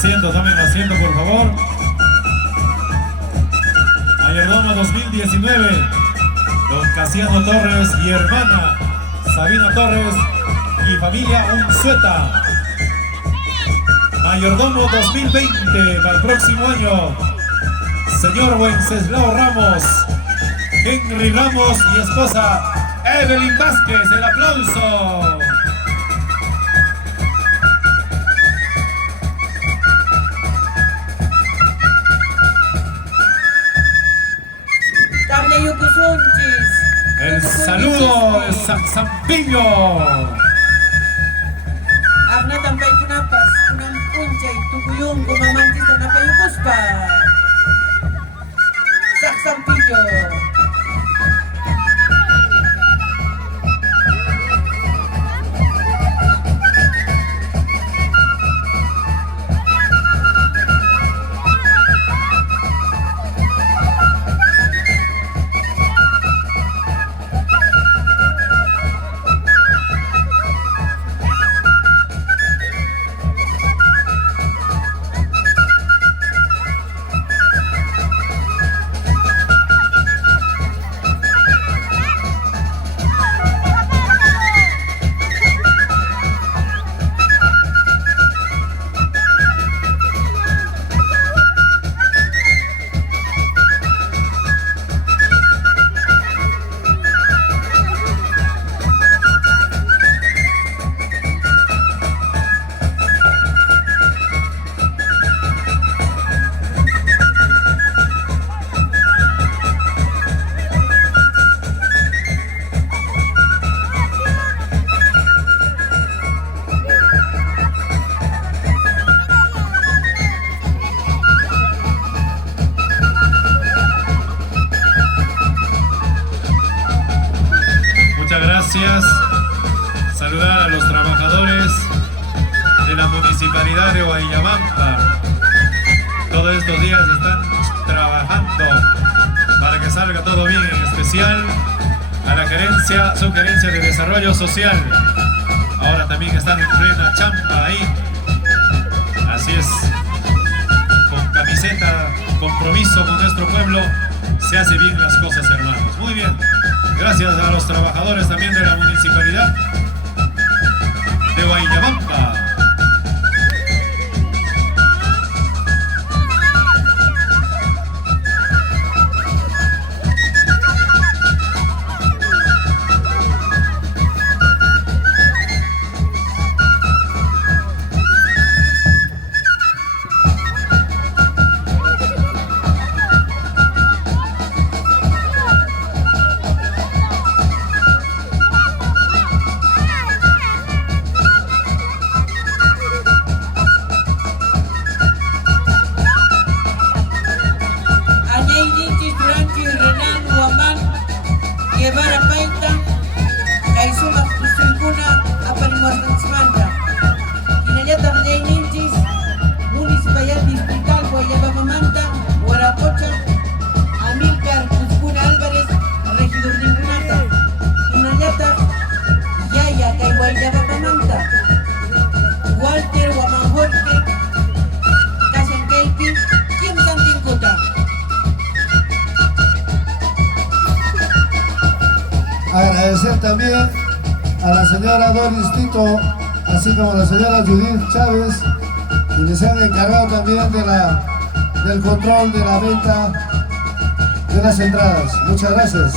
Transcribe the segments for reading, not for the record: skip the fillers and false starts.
tomen asiento por favor. Mayordomo 2019, don Casiano Torres y hermana Sabina Torres y familia Unzueta. Mayordomo 2020 para el próximo año, señor Wenceslao Ramos, Henry Ramos y esposa Evelyn Vázquez. El aplauso. El saludo de Zampillo. Abna tampay kunapas, kunang punchay, tukuyong gumamantis na napayukos pa. Sampillo. Gracias. Saludar a los trabajadores de la municipalidad de Guayabamba. Todos estos días están trabajando para que salga todo bien, en especial a la gerencia, subgerencia de desarrollo social. Ahora también están en plena chamba ahí. Así es, con camiseta, compromiso con nuestro pueblo, se hace bien las cosas, hermanos. Muy bien. Gracias a los trabajadores también de la municipalidad de Guayabamba. Agradecer también a la señora Doris Tito, así como a la señora Judith Chávez, quienes se han encargado también del control de la venta de las entradas. Muchas gracias.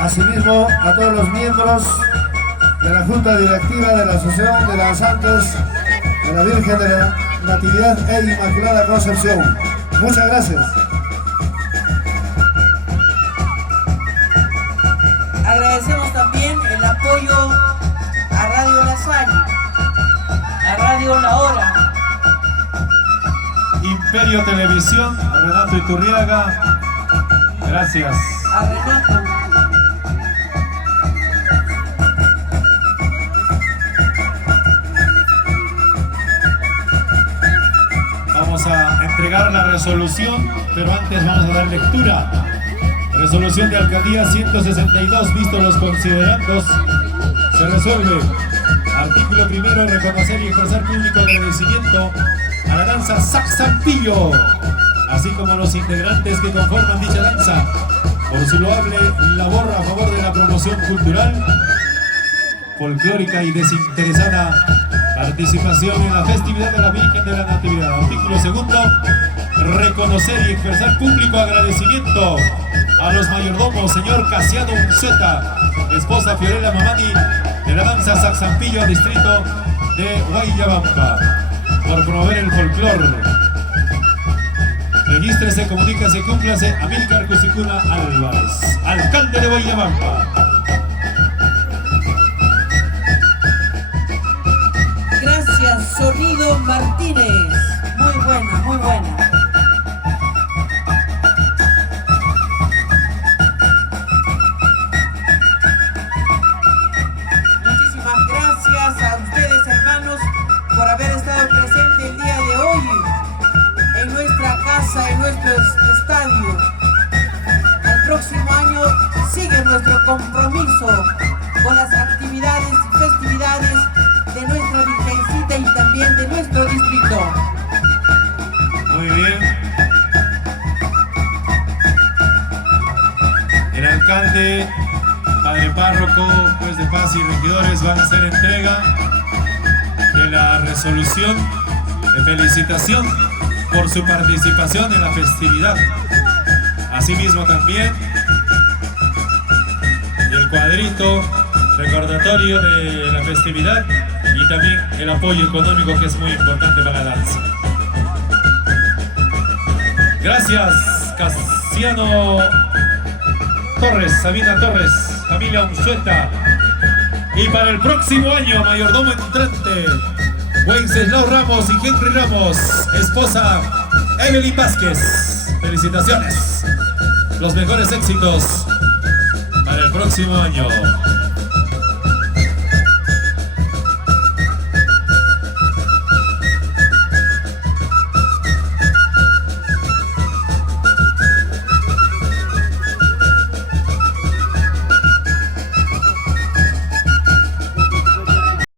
Asimismo, a todos los miembros de la Junta Directiva de la Asociación de Danzantes de la Virgen de la Natividad e Inmaculada Concepción. Muchas gracias. Agradecemos también el apoyo a Radio La Salle, a Radio La Hora, Imperio Televisión, a Renato Iturriaga. Gracias. a Renato. Vamos a entregar la resolución, pero antes vamos a dar lectura. Resolución de alcaldía 162, visto los considerandos, se resuelve. Artículo primero, reconocer y expresar público agradecimiento a la danza Saxampillo, así como a los integrantes que conforman dicha danza, por su loable labor a favor de la promoción cultural, folclórica y desinteresada participación en la festividad de la Virgen de la Natividad. Artículo segundo, reconocer y expresar público agradecimiento a los mayordomos, señor Casiano Unzueta, esposa Fiorella Mamani, de la danza Saxampillo, distrito de Guayabamba, por promover el folclor. Regístrese, comunícase, cúmplase. Amílcar Cusicuna Álvarez, alcalde de Guayabamba. Gracias, Sonido Martínez. Muy buena, muy buena. Muchísimas gracias a ustedes, hermanos, por haber estado presente el día de hoy en nuestra casa, en nuestro estadio. Al próximo año sigue nuestro compromiso con las actividades y festividades de nuestra Virgencita y también de nuestro distrito. Muy bien. El alcalde, padre párroco, juez de paz y regidores van a hacer entrega de la resolución de felicitación por su participación en la festividad. Asimismo también el cuadrito recordatorio de la festividad y también el apoyo económico, que es muy importante para la danza. Gracias, Casiano Torres, Sabina Torres, familia Unzueta. Y para el próximo año, mayordomo entrante, Wenceslao Ramos y Henry Ramos, esposa Evelyn Vázquez. Felicitaciones, los mejores éxitos para el próximo año.